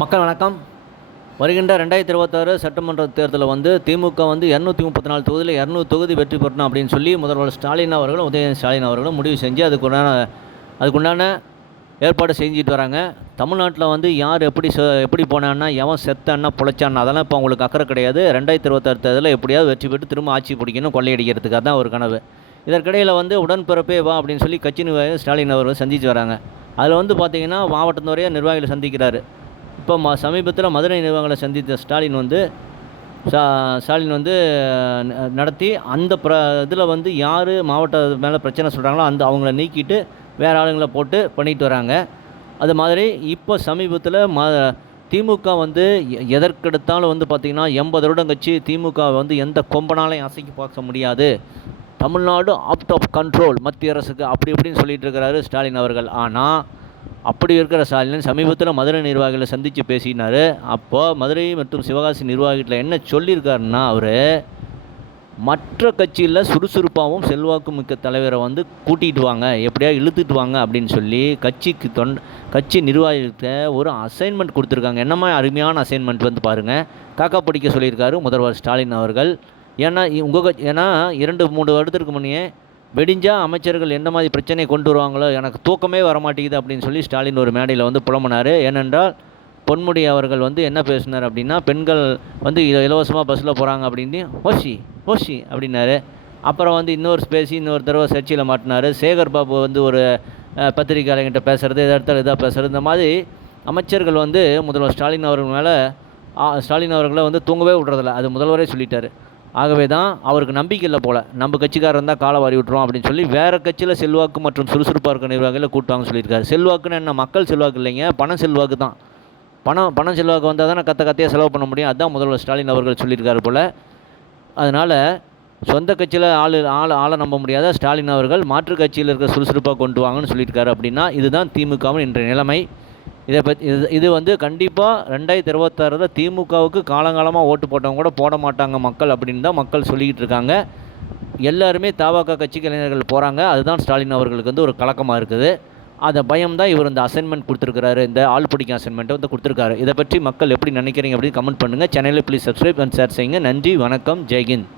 மக்கள் வணக்கம். வருகின்ற 2026 சட்டமன்ற தேர்தலில் திமுக 234 தொகுதியில் 200 தொகுதி வெற்றி பெறணும் அப்படின்னு சொல்லி முதல்வர் ஸ்டாலின் அவர்களும் உதயநிதி ஸ்டாலின் அவர்களும் முடிவு செஞ்சு அதுக்குண்டான ஏற்பாடு செஞ்சுட்டு வராங்க. தமிழ்நாட்டில் யார் எப்படி போனான்னா, எவன் செத்தான்னா பொழைச்சான்னா அதெல்லாம் இப்போ அவங்களுக்கு அக்கறை கிடையாது. 2026 தேர்தலில் எப்படியாவது வெற்றி பெற்று திரும்ப ஆட்சி பிடிக்கணும், கொள்ளையடிக்கிறதுக்காக தான் ஒரு கனவு. இதற்கிடையில் உடன்பிறப்பே வா அப்படின்னு சொல்லி கட்சி நிர்வாகிகள் ஸ்டாலின் அவர்கள் சந்தித்து வராங்க. அதில் பார்த்திங்கன்னா மாவட்டத்துறையாக நிர்வாகிகளை சந்திக்கிறாரு. இப்போ சமீபத்தில் மதுரை நிர்வாகிகளை சந்தித்த ஸ்டாலின் நடத்தி அந்த இதில் யார் மாவட்ட மேலே பிரச்சனை சொல்கிறாங்களோ அவங்கள நீக்கிட்டு வேறு ஆளுங்களை போட்டு பண்ணிட்டு வராங்க. அது மாதிரி இப்போ சமீபத்தில் திமுக எதற்கெடுத்தாலும் பார்த்திங்கன்னா 80 வருடம் கட்சி திமுக எந்த கொம்பனாலையும் அசைக்கி பார்க்க முடியாது, தமிழ்நாடு அவுட் ஆஃப் கண்ட்ரோல் மத்திய அரசுக்கு அப்படி இப்படின்னு சொல்லிட்டு இருக்கிறாரு ஸ்டாலின் அவர்கள். ஆனால் அப்படி இருக்கிற ஸ்டாலின் சமீபத்தில் மதுரை நிர்வாகிகளை சந்தித்து பேசினார். அப்போது மதுரை மற்றும் சிவகாசி நிர்வாகிகளில் என்ன சொல்லியிருக்காருன்னா, அவர் மற்ற கட்சியில் சுறுசுறுப்பாகவும் செல்வாக்கு மிக்க தலைவரை கூட்டிகிட்டு வாங்க, எப்படியா இழுத்துட்டு வாங்க அப்படின்னு சொல்லி கட்சி நிர்வாகிகிட்ட ஒரு அசைன்மெண்ட் கொடுத்துருக்காங்க. என்னமா அருமையான அசைன்மெண்ட் பாருங்கள். காக்கா படிக்க சொல்லியிருக்காரு முதல்வர் ஸ்டாலின் அவர்கள். ஏன்னா 2-3 வருடத்திற்கு முன்னே வெடிஞ்சால் அமைச்சர்கள் எந்த மாதிரி பிரச்சனை கொண்டு வருவாங்களோ எனக்கு தூக்கமே வரமாட்டேங்குது அப்படின்னு சொல்லி ஸ்டாலின் ஒரு மேடையில் புலம்புனார். ஏனென்றால் பொன்முடி அவர்கள் என்ன பேசினார் அப்படின்னா, பெண்கள் இலவசமாக பஸ்ஸில் போகிறாங்க அப்படின்னு ஓஷி அப்படின்னாரு. அப்புறம் இன்னொரு தடவை சர்ச்சையில் மாட்டினார். சேகர் பாபு ஒரு பத்திரிகையாளர்கிட்ட பேசுகிறது, இதாக பேசுகிறது. இந்த மாதிரி அமைச்சர்கள் முதல்வர் ஸ்டாலின் அவர்களை தூங்கவே விடுறதில்ல. அது முதல்வரே சொல்லிட்டார். ஆகவே தான் அவருக்கு நம்பிக்கை இல்லை போல், நம்ம கட்சிக்காரர் இருந்தால் காலை வாரி விட்டுருவோம் அப்படின்னு சொல்லி வேறு கட்சியில் செல்வாக்கு மற்றும் சுறுசுறுப்பாக இருக்க நிர்வாகிகளை கூட்டுவாங்க சொல்லியிருக்காரு. செல்வாக்குன்னு என்ன, மக்கள் செல்வாக்கு இல்லைங்க, பணம் செல்வாக்கு தான். பணம் செல்வாக்கு வந்தால் தானே கத்தையாக செலவு பண்ண முடியும். அதுதான் முதல்வர் ஸ்டாலின் அவர்கள் சொல்லியிருக்காரு போல். அதனால் சொந்த கட்சியில் ஆளை நம்ப முடியாத ஸ்டாலின் அவர்கள் மாற்று கட்சியில் இருக்கிற சுறுசுறுப்பாக கொண்டு வாங்கன்னு சொல்லியிருக்காரு. அப்படின்னா இதுதான் திமுகவின் இன்றைய நிலைமை. இது கண்டிப்பாக 2026 திமுகவுக்கு காலங்காலமாக ஓட்டு போட்டவங்க கூட போட மாட்டாங்க மக்கள் அப்படின்னு தான் மக்கள் சொல்லிக்கிட்டு இருக்காங்க. எல்லாருமே தபாக கட்சி கலைஞர்கள் போகிறாங்க. அதுதான் ஸ்டாலின் அவர்களுக்கு ஒரு கலக்கமாக இருக்குது. அதை பயம்தான் இவர் இந்த அசைன்மெண்ட் கொடுத்துருக்காரு, இந்த ஆள் பிடிக்கும் அசைன்மெண்ட்டை கொடுத்துருக்காரு. இதை பற்றி மக்கள் எப்படி நினைக்கிறீங்க அப்படின்னு கமெண்ட் பண்ணுங்கள். சேனலில் ப்ளீஸ் சப்ஸ்கிரைப் அண்ட் ஷேர் செய்யுங்க. நன்றி, வணக்கம், ஜெய்ஹிந்த்.